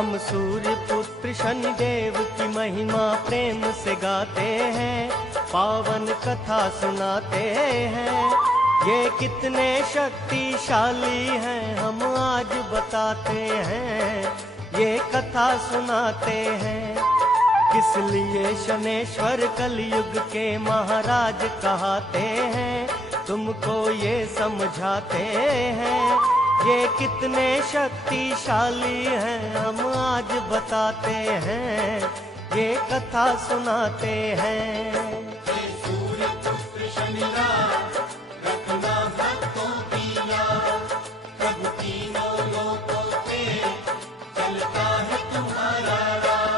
हम सूर्य पुत्र शनिदेव की महिमा प्रेम से गाते हैं, पावन कथा सुनाते हैं। ये कितने शक्तिशाली हैं हम आज बताते हैं, ये कथा सुनाते हैं। किस लिए शनेश्वर कलयुग के महाराज कहते हैं, तुमको ये समझाते हैं। ये कितने शक्तिशाली हैं हम आज बताते हैं, ये कथा सुनाते हैं। सूर्य पुत्र शनिराज रखना भक्तों की याद, प्रभु तीनों लोकों पे चलता है तुम्हारा राज।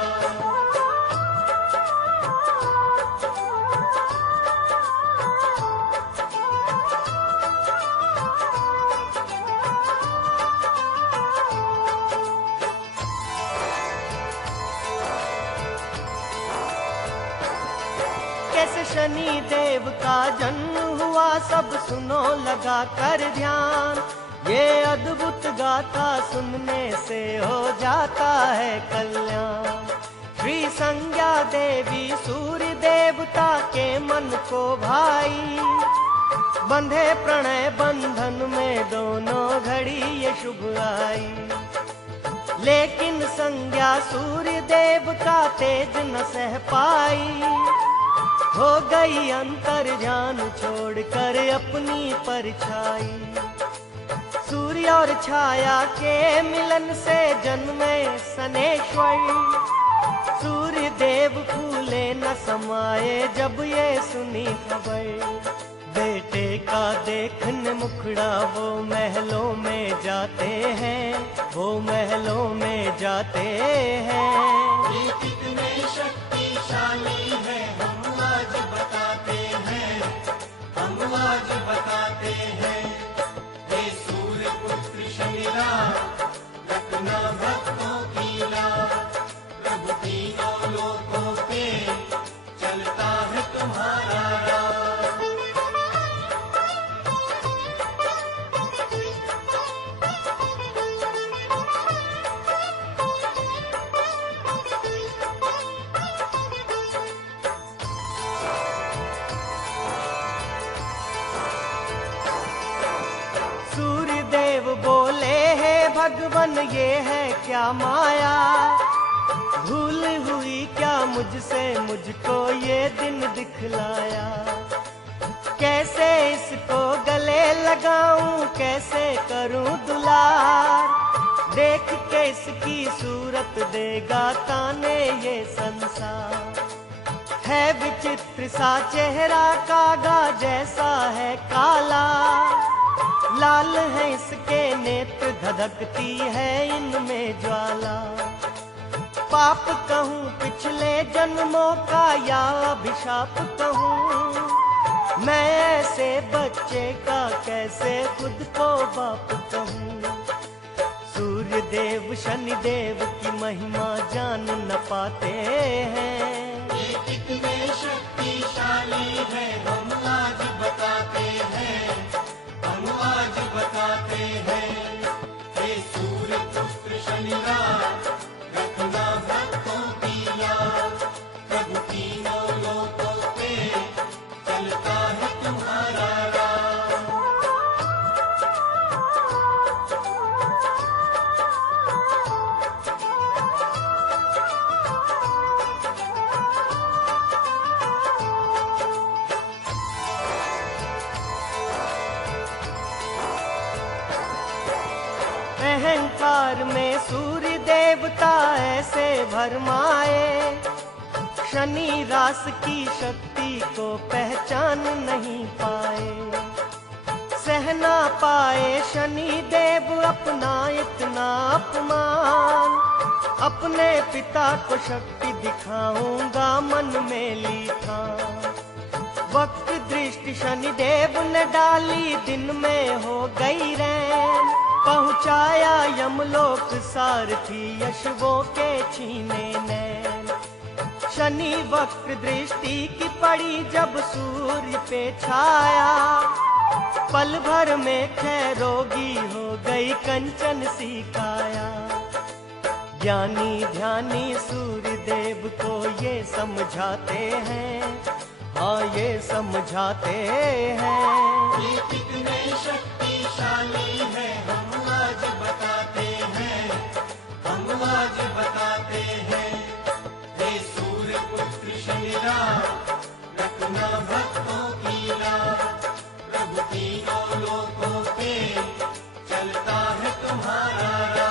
कैसे शनि देव का जन्म हुआ सब सुनो लगा कर ध्यान। ये अद्भुत गाथा सुनने से हो जाता है कल्याण। श्री संज्ञा देवी सूर्य देवता के मन को भाई, बंधे प्रणय बंधन में दोनों घड़ी ये शुभ आई। लेकिन संज्ञा सूर्य देव का तेज न सह पाई, हो गई अंतर ध्यान छोड़कर अपनी परछाई। सूर्य और छाया के मिलन से जन्मे शनेश्वर, सूर्य देव फूले न समाये जब ये सुनी खबर। बेटे का देखने मुखड़ा वो महलों में जाते हैं, वो महलों में जाते हैं। ये कितने शक्तिशाली है हम आज बताते हैं, हम आज बताते हैं। हे सूर्य पुत्र शनिराज रखना भक्तों की लाज, प्रभु तीनों लोकों पे चलता है तुम्हारा राज। बोले हे भगवन ये है क्या माया, भूल हुई क्या मुझसे मुझको ये दिन दिखलाया। कैसे इसको गले लगाऊं कैसे करूं दुलार, देख के इसकी सूरत देगा ताने ये संसार। है विचित्र सा चेहरा कागा जैसा है काला, लाल है इसके नेत्र धधकती है इनमें ज्वाला। पाप कहूँ पिछले जन्मों का या अभिशाप कहूँ, मैं ऐसे बच्चे का कैसे खुद को बाप कहूँ। सूर्य देव शनि देव की महिमा जान न पाते हैं। ये कितने शक्तिशाली है हम आज बताते हैं, हम आज बताते हैं। हे सूर्य पुत्र शनिराज रखना भक्तों की याद, प्रभु तीनों लोकों पे चलता है तुम्हारा राज। अहंकार में सूर्य देवता ऐसे भरमाए, शनि रास की शक्ति को पहचान नहीं पाए। सहना पाए शनि देव अपना इतना अपमान, अपने पिता को शक्ति दिखाऊंगा मन में ली था। वक्त दृष्टि शनि देव ने डाली दिन में हो गई रैन, पहुंचाया यमलोक सारथी यशवों के छीने नैन। शनि वक्र दृष्टि की पड़ी जब सूर्य पे छाया, पल भर में क्षय रोगी हो गई कंचन सी काया। ज्ञानी ध्यानी सूर्य देव को ये समझाते हैं, हाँ ये समझाते हैं। ये कितने शक्तिशाली है हम आज बताते हैं, हम आज बताते हैं। हे सूर्य पुत्र शनिराज, रखना भक्तों की राह, प्रभु तीनों लोकों पे चलता है तुम्हारा राह।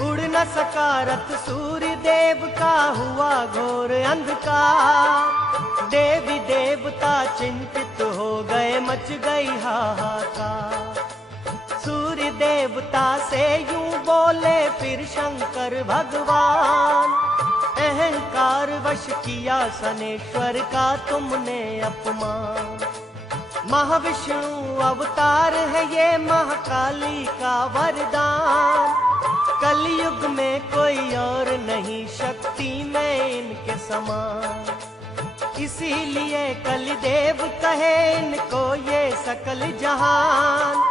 उड़ न सका रथ सूर्य देव का, हुआ घोर अंधकार। देवी देवता चिंतित हो गए, मच गई हाहाकार। सूर्य देवता से यूं बोले फिर शंकर भगवान, अहंकार वश किया शनेश्वर का तुमने अपमान। महाविष्णु अवतार है ये महाकाली का वरदान, कलयुग में कोई और नहीं शक्ति में इनके समान। इसीलिए कलिदेव कहे इनको ये सकल जहान,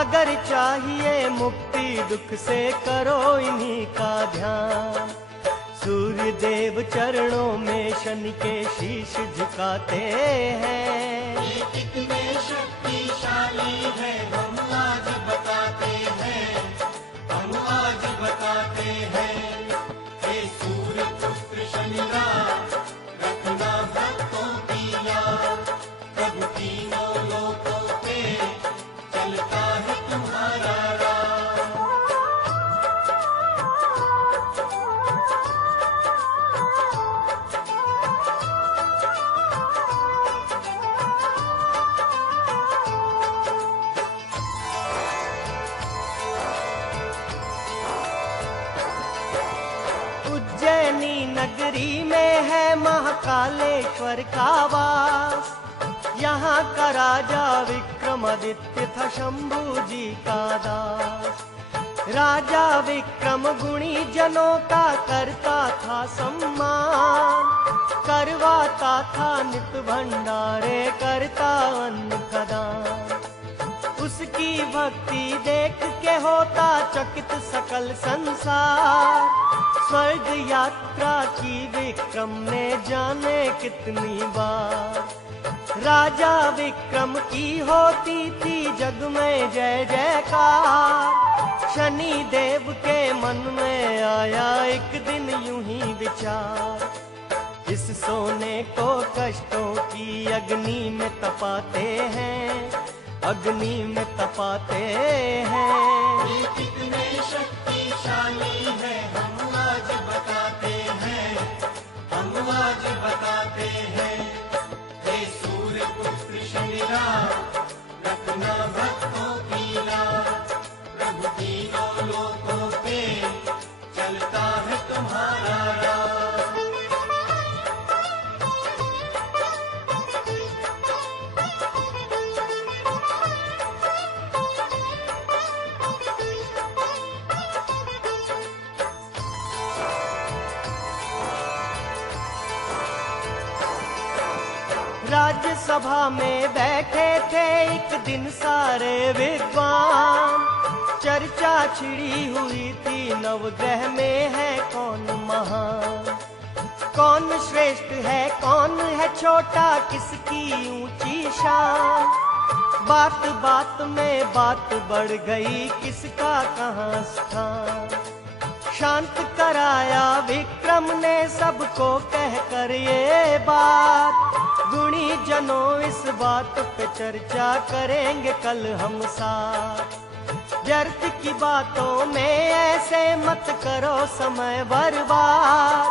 अगर चाहिए मुक्ति दुख से करो इन्हीं का ध्यान। सूर्य देव चरणों में शनि के शीश झुकाते हैं। ये कितने शक्तिशाली है हम आज बताते हैं, हम आज बताते हैं। हे सूर्य पुत्र शनिराज, रखना भक्तों की याद, प्रभु तीनों लोकों पे चलता है तुम्हारा राह। उज्जैनी नगरी में है महाकालेश्वर का वास, यहाँ का राजा विक्रमादित्य था शंभू जी का दास। राजा विक्रम गुणी जनों का करता था सम्मान, करवाता था नित भंडारे, करता अन्न का दान। उसकी भक्ति देख के होता चकित सकल संसार, स्वर्ग यात्रा की विक्रम ने जाने कितनी बार। राजा विक्रम की होती थी जग में जय जयकार, शनि देव के मन में आया एक दिन यूं ही विचार। इस सोने को कष्टों की अग्नि में तपाते हैं, अग्नि में तपाते हैं। ये कितने शक्तिशाली है हम आज बताते हैं, हम आज बताते हैं। हे सूर्य पुत्र शनिराज, रखना भक्तों की राह, प्रभु तीनों लोकों पे चलता है तुम्हारा राह। राज्यसभा में बैठे थे एक दिन सारे विद्वान, चर्चा छिड़ी हुई थी नवग्रह में है कौन महान। कौन श्रेष्ठ है कौन है छोटा, किसकी ऊंची शान। बात बात में बात बढ़ गई, किसका कहाँ स्थान। शांत कराया विक्रम ने सबको कहकर ये बात, गुणी जनों इस बात पे चर्चा करेंगे कल हम साथ। व्यर्थ की बातों में ऐसे मत करो समय बर्बाद,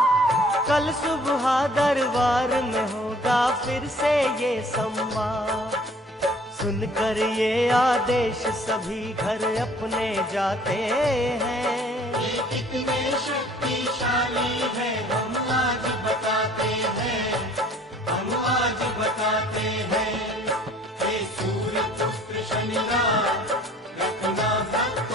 कल सुबह दरबार में होगा फिर से ये संवाद। सुनकर ये आदेश सभी घर अपने जाते हैं। ये कितने शक्तिशाली है हम आज बताते हैं, हम आज बताते हैं। हे सूर्य पुत्र शनिराज, रखना भक्त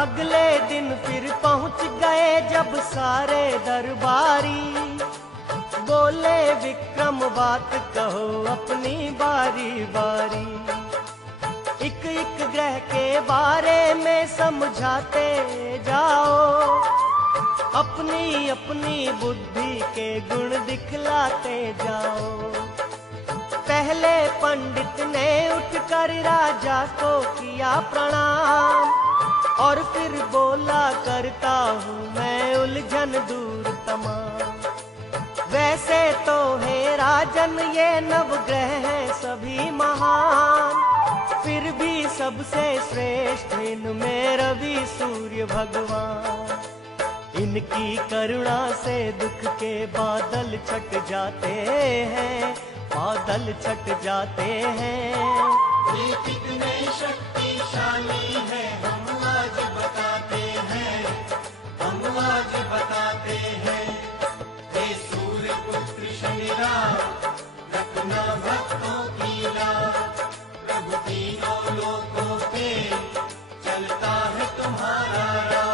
अगले दिन फिर पहुंच गए जब सारे दरबारी। बोले विक्रम बात कहो अपनी बारी बारी। एक एक ग्रह के बारे में समझाते जाओ, अपनी अपनी बुद्धि के गुण दिखलाते जाओ। पहले पंडित ने उठकर राजा को किया प्रणाम, और फिर बोला करता हूँ मैं उलझन दूर तमाम। वैसे तो है राजन ये नवग्रह हैं सभी महान, फिर भी सबसे श्रेष्ठ इनमें रवि सूर्य भगवान। इनकी करुणा से दुख के बादल छट जाते हैं, बादल छट जाते हैं। ये कितने शक्तिशाली है हम आज बताते हैं, हम आज बताते हैं। हे सूर्य पुत्र शनिराज, रखना भक्तों की लाज। प्रभु तीनों लोकों पे चलता है तुम्हारा राज।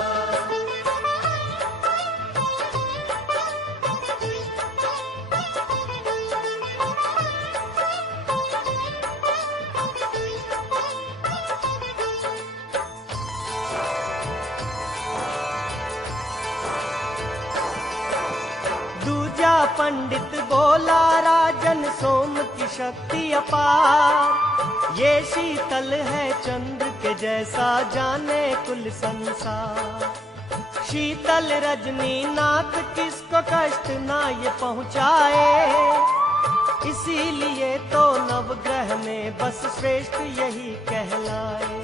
दूजा पंडित बोला राजन सोम की शक्ति अपार। ये शीतल है चंद्र के जैसा जाने कुल संसार। शीतल रजनी नाथ किसको कष्ट ना ये पहुँचाए, इसीलिए तो नवग्रह में बस श्रेष्ठ यही कहलाए।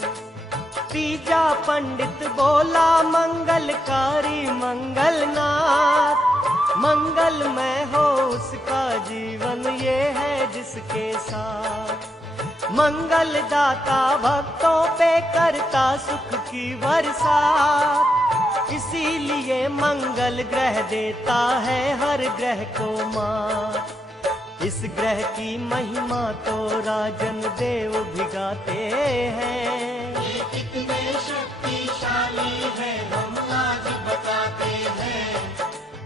तीजा पंडित बोला मंगलकारी मंगलनाथ। मंगलमय हो उसका जीवन ये है जिसके साथ। मंगल दाता भक्तों पे करता सुख की बरसात। इसीलिए मंगल ग्रह देता है हर ग्रह को मात। इस ग्रह की महिमा तो राजन देव भी गाते हैं। ये कितने शक्तिशाली है हम आज बताते हैं,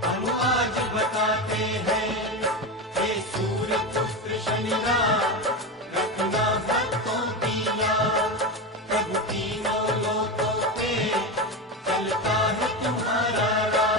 हम आज बताते हैं। हे सूर्य पुत्र शनिराज, रखना भक्तों की लाज। प्रभु तीनों लोकों पे चलता है तुम्हारा राज।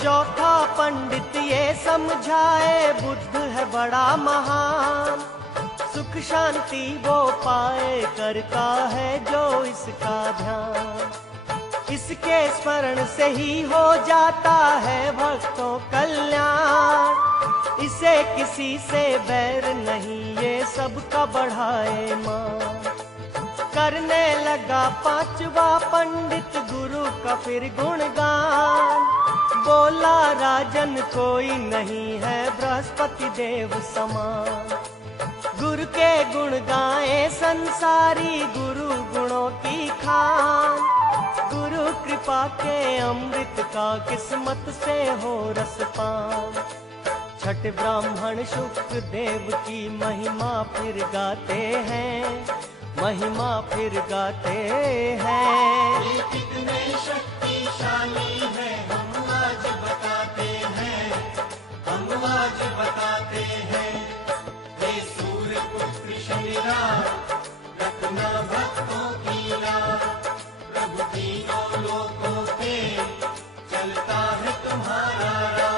चौथा पंडित ये समझाए बुद्ध है बड़ा महान। सुख शांति वो पाए करता है जो इसका ध्यान। इसके स्मरण से ही हो जाता है भक्तों कल्याण। इसे किसी से बैर नहीं ये सबका बढ़ाए मान। करने लगा पांचवा पंडित गुरु का फिर गुणगान। बोला राजन कोई नहीं है बृहस्पति देव समान। गुरु के गुण गाए संसारी गुरु गुणों की खान। गुरु कृपा के अमृत का किस्मत से हो रसपान। छठ ब्राह्मण शुक्र देव की महिमा फिर गाते हैं, महिमा फिर गाते हैं। ये कितने शक्तिशाली है हम आज बताते हैं, हम आज बताते हैं। हे सूर्य पुत्र शनिराज, रखना भक्तों की लाज। प्रभु तीनों लोकों पे चलता है तुम्हारा राज।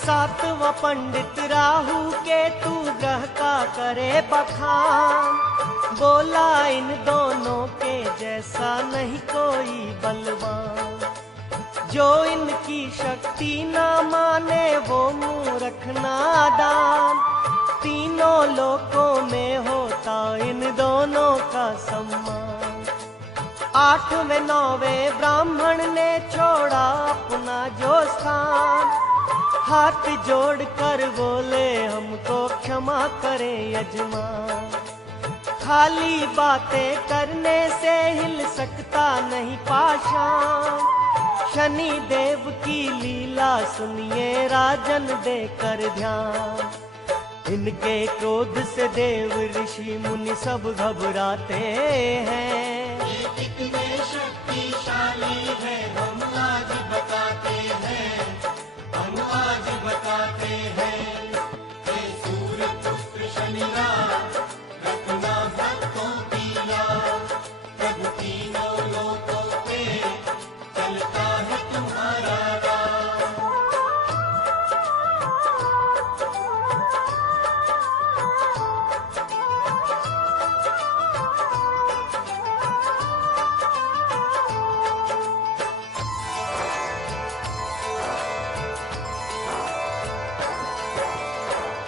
सातवां पंडित राहु केतु ग्रह का करे बखान। बोला इन दोनों के जैसा नहीं कोई बलवान। जो इनकी शक्ति ना माने वो मूर्ख नादान। तीन तीनों लोकों में होता इन दोनों का सम्मान। 8वें 9वें ब्राह्मण ने छोड़ा अपना जो स्थान, हाथ जोड़ कर बोले हमको क्षमा करें यजमान। खाली बातें करने से हिल सकता नहीं पाषाण, शनि देव की लीला सुनिए राजन देकर ध्यान। इनके क्रोध से देव ऋषि मुनि सब घबराते हैं। ये कितने शक्तिशाली है हम आज बताते हैं, हम आज बताते हैं। हे सूर्य पुत्र शनि राज, रखना भक्तों की याद। प्रभु तीनों लोकों पे चलता है तुम्हारा राज।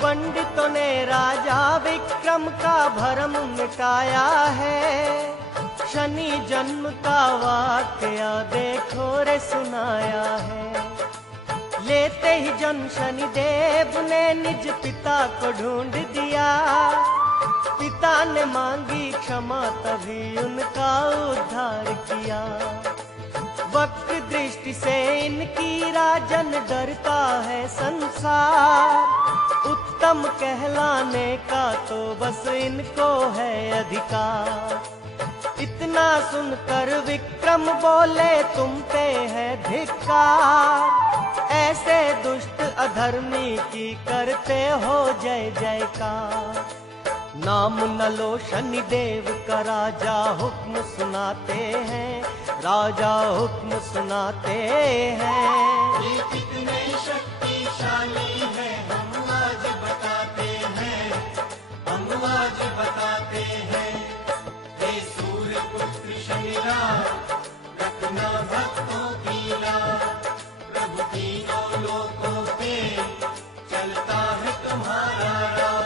पंडितों ने राजा विक्रम का भरम मिटाया है, शनि जन्म का वाकया देखो रे सुनाया है। लेते ही जन शनि देव ने निज पिता को ढूंढ दिया, पिता ने मांगी क्षमा तभी उनका उद्धार किया। वक्र दृष्टि से इनकी राजन डरता है संसार, उत्तम कहलाने का तो बस इनको है अधिकार। इतना सुनकर विक्रम बोले तुम पे है धिक्कार, ऐसे दुष्ट अधर्मी की करते हो जय जयकार। नाम न लो शनि देव का राजा हुक्म सुनाते हैं, राजा हुक्म सुनाते हैं। ये कितने शक्तिशाली है हम आज बताते हैं, हम आज बताते हैं। हे सूर्य पुत्र शनि राज, रखना भक्तों की लाज। प्रभु तीनों लोकों पे चलता है तुम्हारा राज।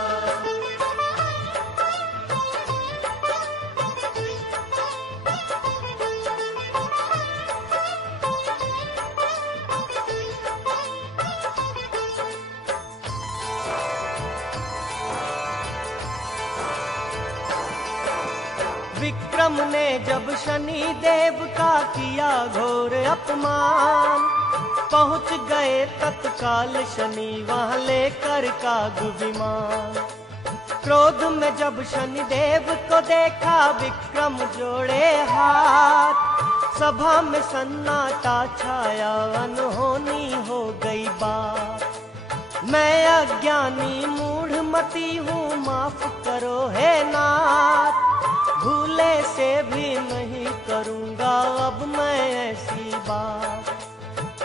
विक्रम ने जब शनि देव का किया घोर अपमान, पहुंच गए तत्काल शनि वहां लेकर काग विमान। क्रोध में जब शनि देव को देखा विक्रम जोड़े हाथ, सभा में सन्नाटा छाया अनहोनी हो गई बात। मैं अज्ञानी मूढ़मती हूँ माफ करो हे नाथ, भूले से भी नहीं करूँगा अब मैं ऐसी बात।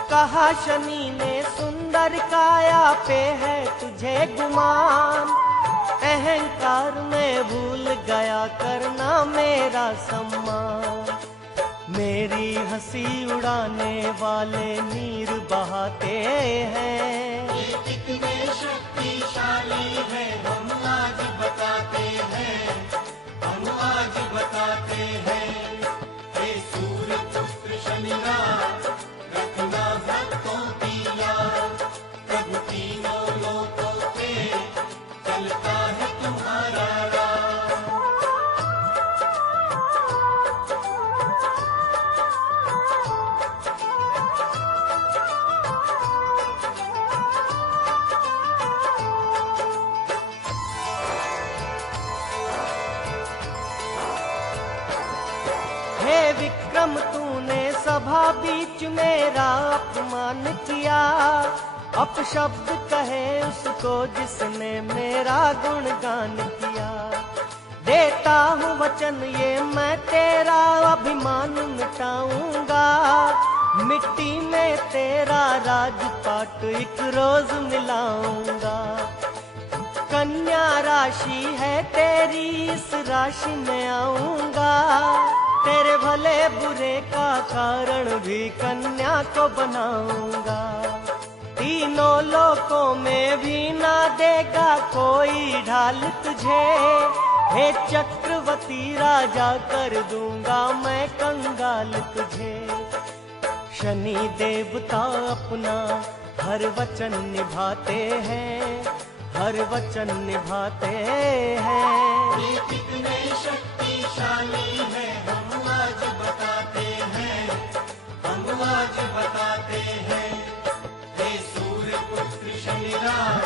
कहा शनि ने सुंदर काया पे है तुझे गुमान, अहंकार में भूल गया करना मेरा सम्मान। मेरी हंसी उड़ाने वाले नीर बहाते हैं। ये कितने शक्तिशाली है हम आज बताते हैं, हम आज बताते हैं। हे सूर्य पुत्र शनि राज, रखना भक्तों की याद। प्रभु तीनों लोकों पे चलता है तुम्हारा राज। हे विक्रम तूने सभा बीच मेरा अपमान किया, अपशब्द कहे उसको जिसने मेरा गुणगान किया। देता हूँ वचन ये मैं तेरा अभिमान मिटाऊंगा, मिट्टी में तेरा राजपाट एक रोज मिलाऊंगा। कन्या राशि है तेरी इस राशि में आऊंगा, तेरे भले बुरे का कारण भी कन्या को बनाऊंगा। तीनों लोकों में भी ना देगा कोई ढाल तुझे। हे चक्रवर्ती राजा कर दूंगा मैं कंगाल तुझे। शनि देवता अपना हर वचन निभाते हैं, हर वचन निभाते हैं। ये कितने शक्तिशाली है हम आज बताते हैं, हम आज बताते हैं। हे सूर्य पुत्र शनिराज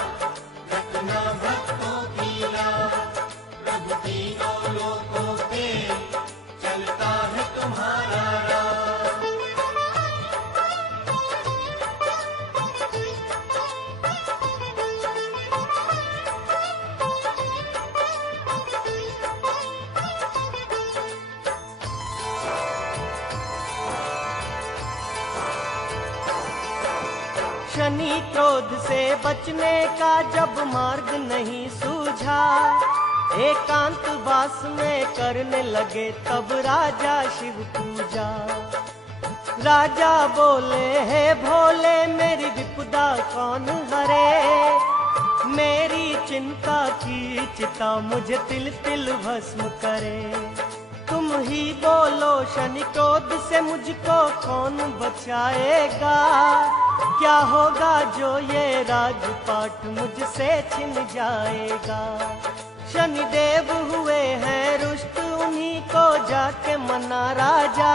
रखना भक्तों की लाज, प्रभु तीनों लोकों पे चलता है तुम्हारा राज। शनि क्रोध से बचने का जब मार्ग नहीं सूझा, एकांत वास में करने लगे तब राजा शिव पूजा। राजा बोले हे भोले मेरी विपदा कौन हरे, मेरी चिंता की चिता मुझे तिल तिल भस्म करे। तुम ही बोलो शनि क्रोध से मुझको कौन बचाएगा, क्या होगा जो ये राजपाट मुझसे छिन जाएगा। शनिदेव हुए हैं रुष्ट उन्हीं को जाके मना राजा,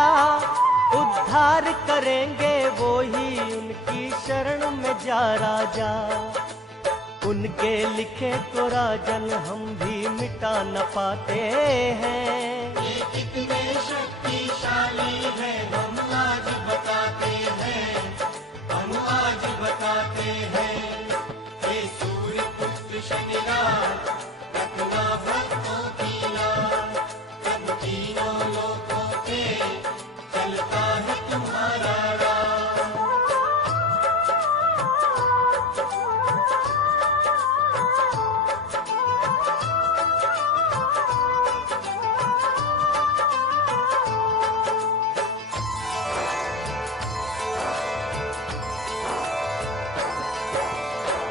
उद्धार करेंगे वो ही उनकी शरण में जा राजा। उनके लिखे को राजन हम भी मिटा न पाते हैं। ये कितने शक्तिशाली है हम आज बताते हैं, हम आज बताते हैं। हे सूर्य पुत्र शनिराज रखना भक्तों की लाज, प्रभु तीनों लोकों पे चलता है तुम्हारा राज।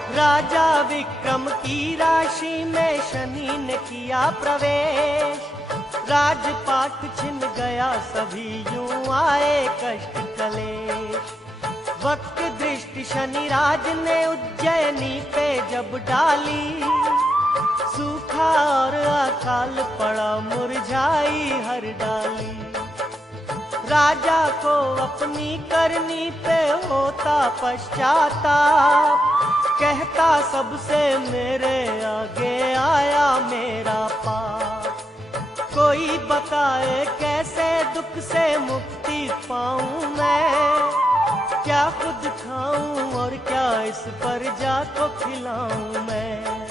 राजा विक्रम की राशि में शनि ने किया प्रवेश, राजपाट छिन गया सभी यूं आए कष्ट कलेश। वक्त दृष्टि शनि राज ने उज्जैनी पे जब डाली, सूखा और अकाल पड़ा मुरझाई हर डाली। राजा को अपनी करनी पे होता पश्चाताप, कहता सबसे मेरे आगे आया मेरा पाप। कोई बताए कैसे दुख से मुक्ति पाऊं मैं, क्या खुद खाऊं और क्या इस प्रजा को खिलाऊं मैं।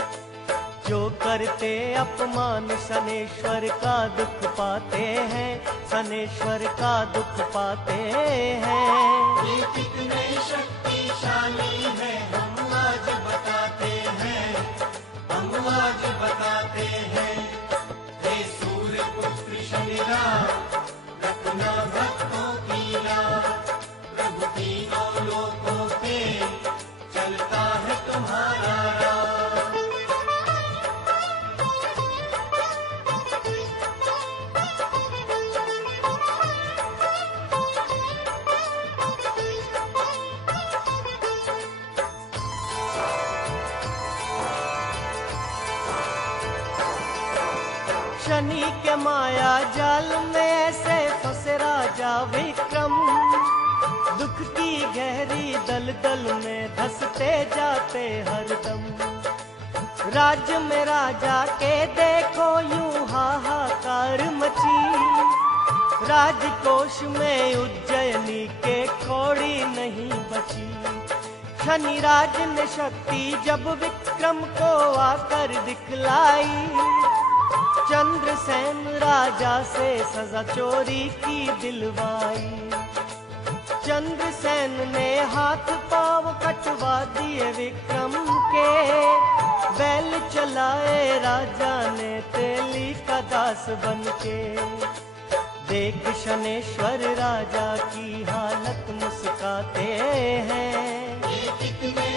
जो करते अपमान शनेश्वर का दुख पाते हैं, शनेश्वर का दुख पाते हैं। ये कितने शक्तिशाली है हम आज बताते हैं, हम आज बताते हैं। हे सूर्य पुत्र शनिराज रखना भक्तों की लाज, प्रभु तीनों लोकों पे चलता है तुम्हारा राज। शनि के माया जाल में ऐसे फंसे राजा विक्रम, दुख की गहरी दलदल में धंसते जाते हरदम। राज्य में राजा के देखो यूं हाहाकार मची, राजकोष में उज्जैनी के कौड़ी नहीं बची। शनि राज ने शक्ति जब विक्रम को आकर दिखलाई, चंद्रसेन राजा से सजा चोरी की दिलवाई। चंद्रसेन ने हाथ पांव कटवा दिए विक्रम के, बैल चलाए राजा ने तेली का दास बनके। देख शनेश्वर राजा की हालत मुस्काते हैं। ये कितने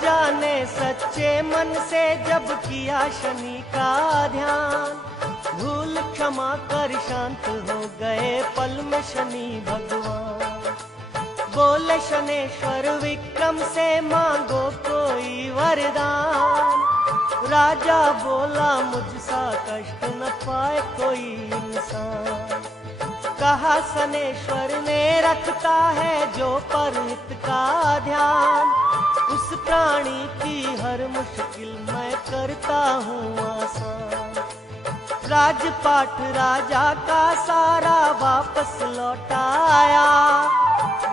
राजा ने सच्चे मन से जब किया शनि का ध्यान, भूल क्षमा कर शांत हो गए पल में शनि भगवान। बोले शनेश्वर विक्रम से मांगो कोई वरदान, राजा बोला मुझसा कष्ट न पाए कोई इंसान। कहा शनेश्वर ने रखता है जो परहित का ध्यान, उस प्राणी की हर मुश्किल मैं करता हूँ आसान। राजपाट राजा का सारा वापस लौटाया,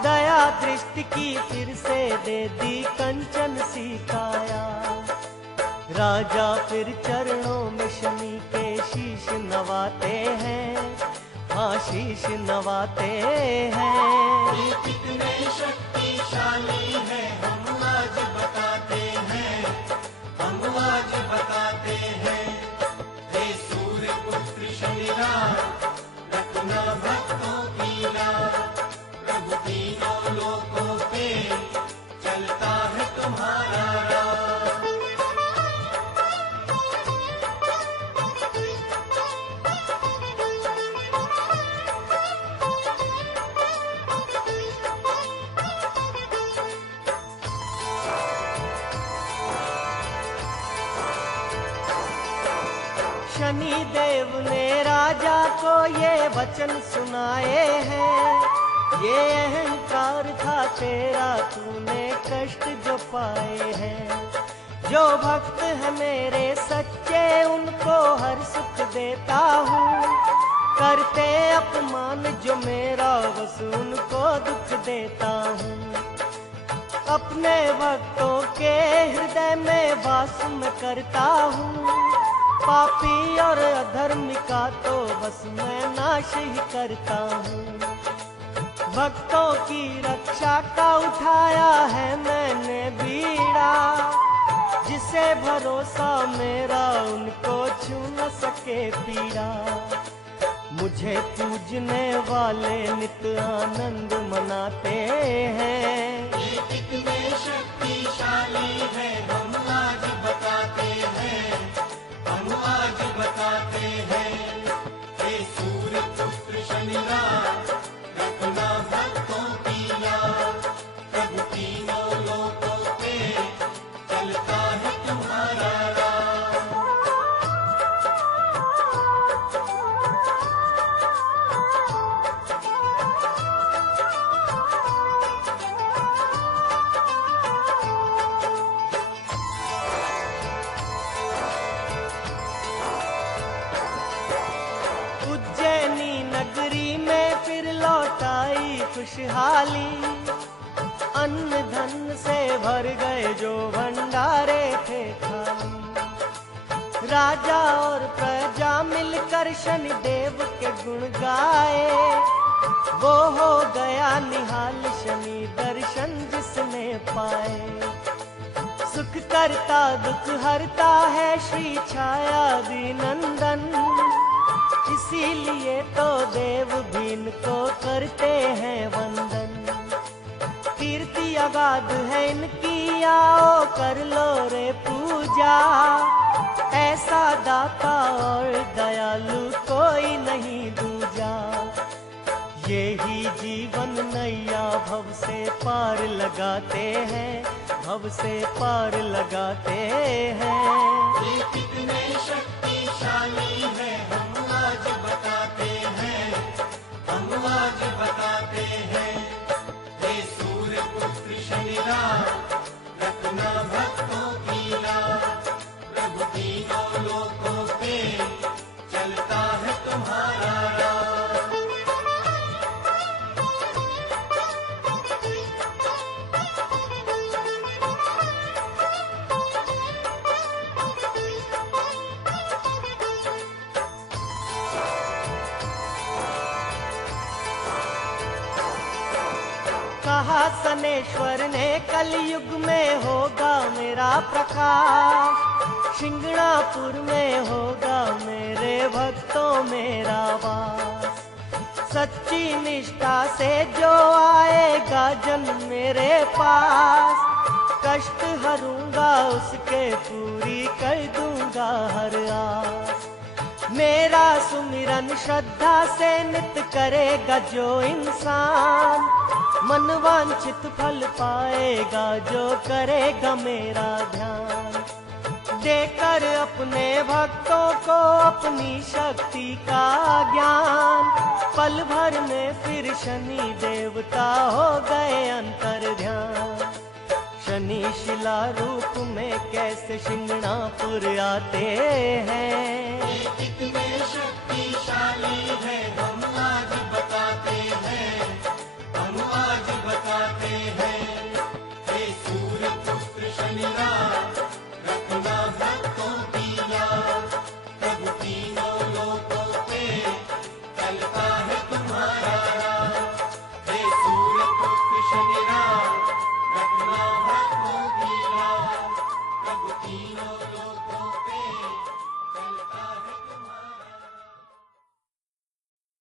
दया दृष्टि की फिर से दे दी कंचन सी काया। राजा फिर चरणों में शनि के शीश नवाते हैं, हाँ शीश नवाते हैं। ये कितने शक्तिशाली है हम आज बताते हैं, हम आज बताते हैं। हे सूर्य पुत्र शनिराज, रखना भक्तों की लाज, प्रभु तीनों लोकों पे चलता है तुम्हारा राज। शनि देव ने राजा को ये वचन सुनाए हैं, ये अहंकार था तेरा तूने कष्ट जो पाए हैं। जो भक्त है मेरे सच्चे उनको हर सुख देता हूँ, करते अपमान जो मेरा बस उनको दुख देता हूँ। अपने भक्तों के हृदय में वास में करता हूँ, पापी और अधर्मी का तो बस मैं नाश ही करता हूँ। भक्तों की रक्षा का उठाया है मैंने बीड़ा, जिसे भरोसा मेरा उनको छू न सके पीड़ा। मुझे पूजने वाले नित आनंद मनाते हैं। ये कितने शक्तिशाली है हम आज बताते हैं, हम आज बताते हैं। हे सूर्य पुत्र शनिराज, रखना भक्तों की लाज, प्रभु तीनों लोकों पे चलता है तुम्हारा राज। उज्जैनी नगरी में फिर लौटाई खुशहाली, अन्न धन से भर गए जो भंडारे थे खाली। राजा और प्रजा मिलकर शनि देव के गुण गाए, वो हो गया निहाल शनि दर्शन जिसने पाए। सुख करता दुख हरता है श्री छाया नंदन, इसीलिए तो देव भी इनको करते हैं वंदन। कीर्ति अगाध है इनकी, आओ कर लो रे पूजा, ऐसा दाता और दयालु कोई नहीं दूजा। यही जीवन नैया भव से पार लगाते हैं, भव से पार लगाते हैं। ये कितने शक्तिशाली है हम आज बताते हैं, हम आज बताते हैं। हे सूर्य पुत्र शनिराज, रखना भक्तों की लाज, प्रभु तीनों लोकों पे चलता है तुम्हारा राज। कहा सनेश्वर ने कलयुग में होगा मेरा प्रकाश, शिंगणापुर में होगा मेरे भक्तों मेरा वास। सच्ची निष्ठा से जो आएगा जन मेरे पास, कष्ट हरूंगा उसके, पूरी कर दूंगा हर आस। मेरा सुमिरन श्रद्धा से नित करेगा जो इंसान, मन वांछित फल पाएगा जो करेगा मेरा ध्यान। देकर अपने भक्तों को अपनी शक्ति का ज्ञान, पल भर में फिर शनि देवता हो गए अंतर ध्यान। शनि शिला रूप में कैसे शिंगणापुर आते हैं,